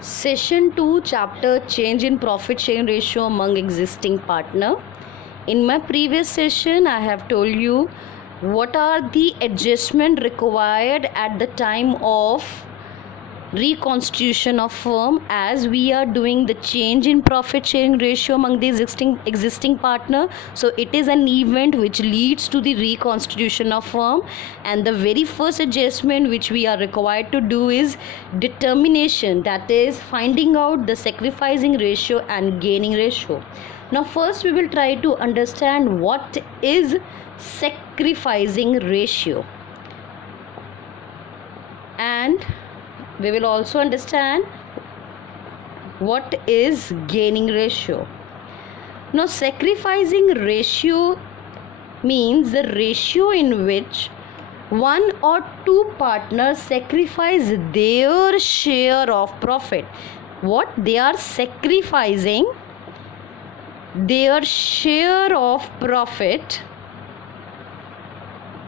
Session 2, chapter Change in Profit Sharing Ratio among Existing Partner. In my previous session, I have told you what are the adjustment required at the time of reconstitution of firm, as we are doing the change in profit sharing ratio among the existing partner. So it is an event which leads to the reconstitution of firm, and the very first adjustment which we are required to do is determination, that is finding out the sacrificing ratio and gaining ratio. Now first we will try to understand what is sacrificing ratio, and we will also understand what is gaining ratio. Now sacrificing ratio means the ratio in which one or two partners sacrifice their share of profit. What they are sacrificing? Their share of profit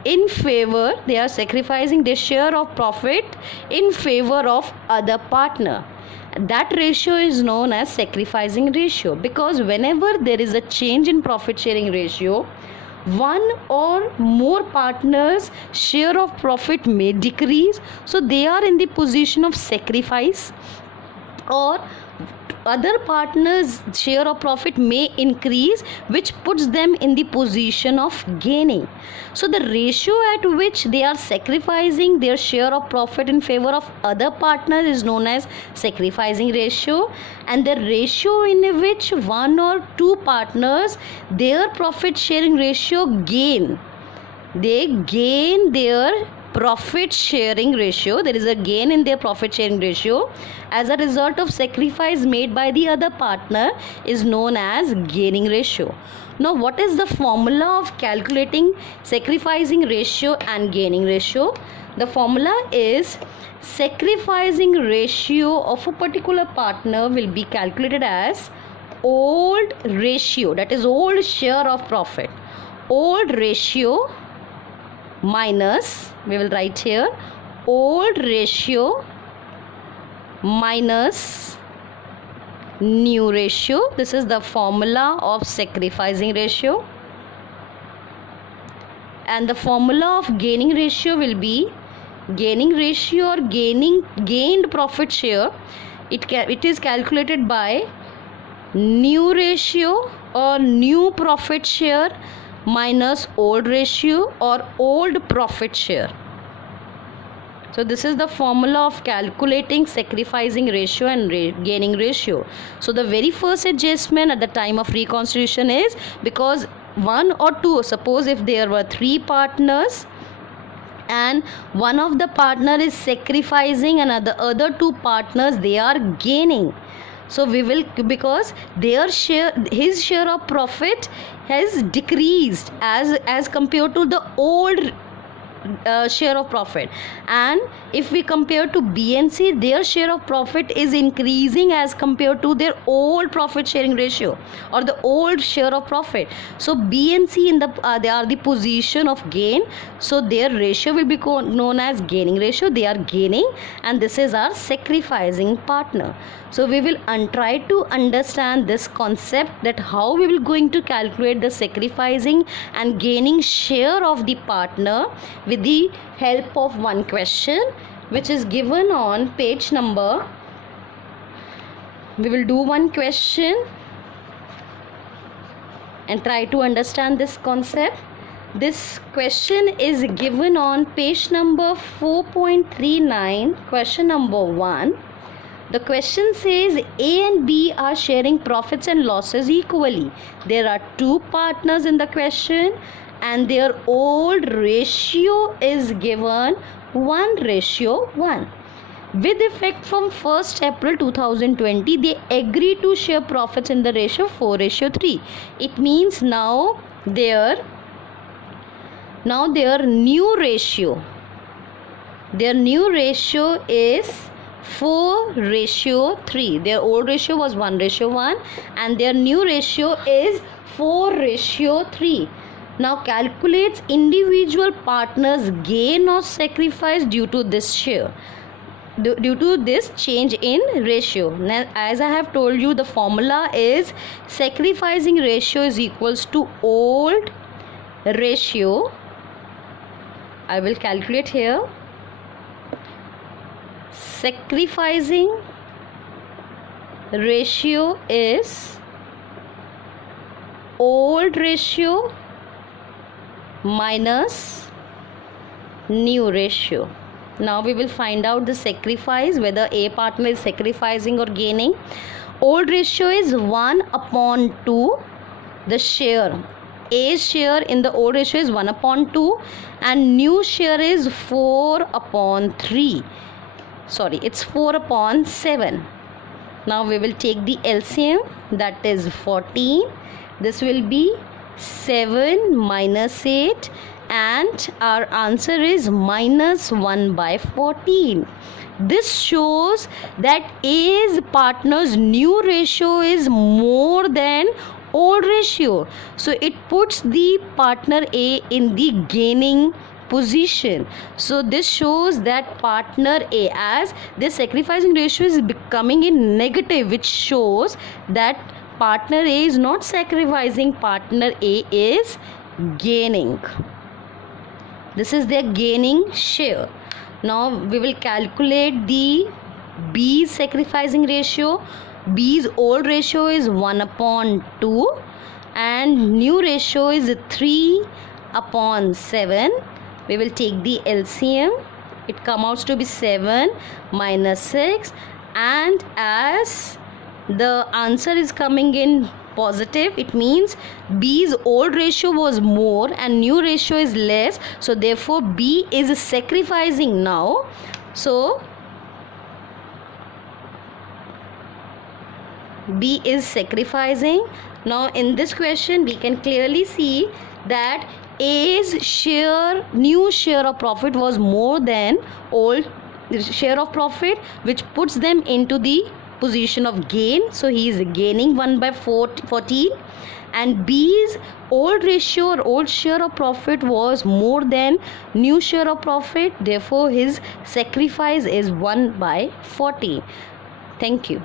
in favor, they are sacrificing their share of profit in favor of other partner. That ratio is known as sacrificing ratio, because whenever there is a change in profit sharing ratio, one or more partners share of profit may decrease, so they are in the position of sacrifice, or other partners share of profit may increase, which puts them in the position of gaining. So the ratio at which they are sacrificing their share of profit in favor of other partners is known as sacrificing ratio, and the ratio in which one or two partners their profit sharing ratio they gain their profit sharing ratio, there is a gain in their profit sharing ratio as a result of sacrifice made by the other partner, is known as gaining ratio. Now what is the formula of calculating sacrificing ratio and gaining ratio? The formula is sacrificing ratio of a particular partner will be calculated as old ratio, that is old share of profit, old ratio minus, we will write here, old ratio minus new ratio. This is the formula of sacrificing ratio. And the formula of gaining ratio will be gaining ratio or gained profit share. It is calculated by new ratio or new profit share minus old ratio or old profit share. So this is the formula of calculating sacrificing ratio and gaining ratio. So the very first adjustment at the time of reconstitution is, because one or two, suppose if there were three partners and one of the partner is sacrificing and the other two partners they are gaining. So we will, because his share of profit has decreased as compared to the old share of profit, and if we compare to B and C, their share of profit is increasing as compared to their old profit sharing ratio or the old share of profit. So B and C they are the position of gain, so their ratio will be known as gaining ratio. They are gaining, and this is our sacrificing partner. So we will try to understand this concept, that how we will going to calculate the sacrificing and gaining share of the partner with the help of one question which is given on page number. We will do one question and try to understand this concept. This question is given on page number 4.39, question number 1. The question says A and B are sharing profits and losses equally. There are two partners in the question and their old ratio is given 1:1. With effect from 1st April 2020, they agree to share profits in the ratio 4:3. It means now their new ratio is 4:3. Their old ratio was 1:1 and their new ratio is 4:3. Now calculates individual partners gain or sacrifice due to this share. due to this change in ratio. Now, as I have told you, the formula is sacrificing ratio is equals to old ratio. I will calculate here. Sacrificing ratio is old ratio minus new ratio. Now we will find out the sacrifice, whether A partner is sacrificing or gaining. Old ratio is 1/2. The share, A's share in the old ratio is 1/2 and new share is 4/3. Sorry, it's 4/7. Now we will take the LCM, that is 14. This will be 7 minus 8 and our answer is -1/14. This shows that A's partner's new ratio is more than old ratio. So it puts the partner A in the gaining position. So this shows that partner A, as this sacrificing ratio is becoming in negative, which shows that partner A is not sacrificing, partner A is gaining. This is their gaining share. Now we will calculate the B's sacrificing ratio. B's old ratio is 1/2 and new ratio is 3/7. We will take the LCM. It comes out to be 7 minus 6, and as the answer is coming in positive, it means B's old ratio was more and new ratio is less, so therefore B is sacrificing now. So B is sacrificing. Now in this question we can clearly see that A's share, new share of profit was more than old share of profit, which puts them into the position of gain. So he is gaining 1/14, and B's old ratio or old share of profit was more than new share of profit, therefore his sacrifice is 1/14. Thank you.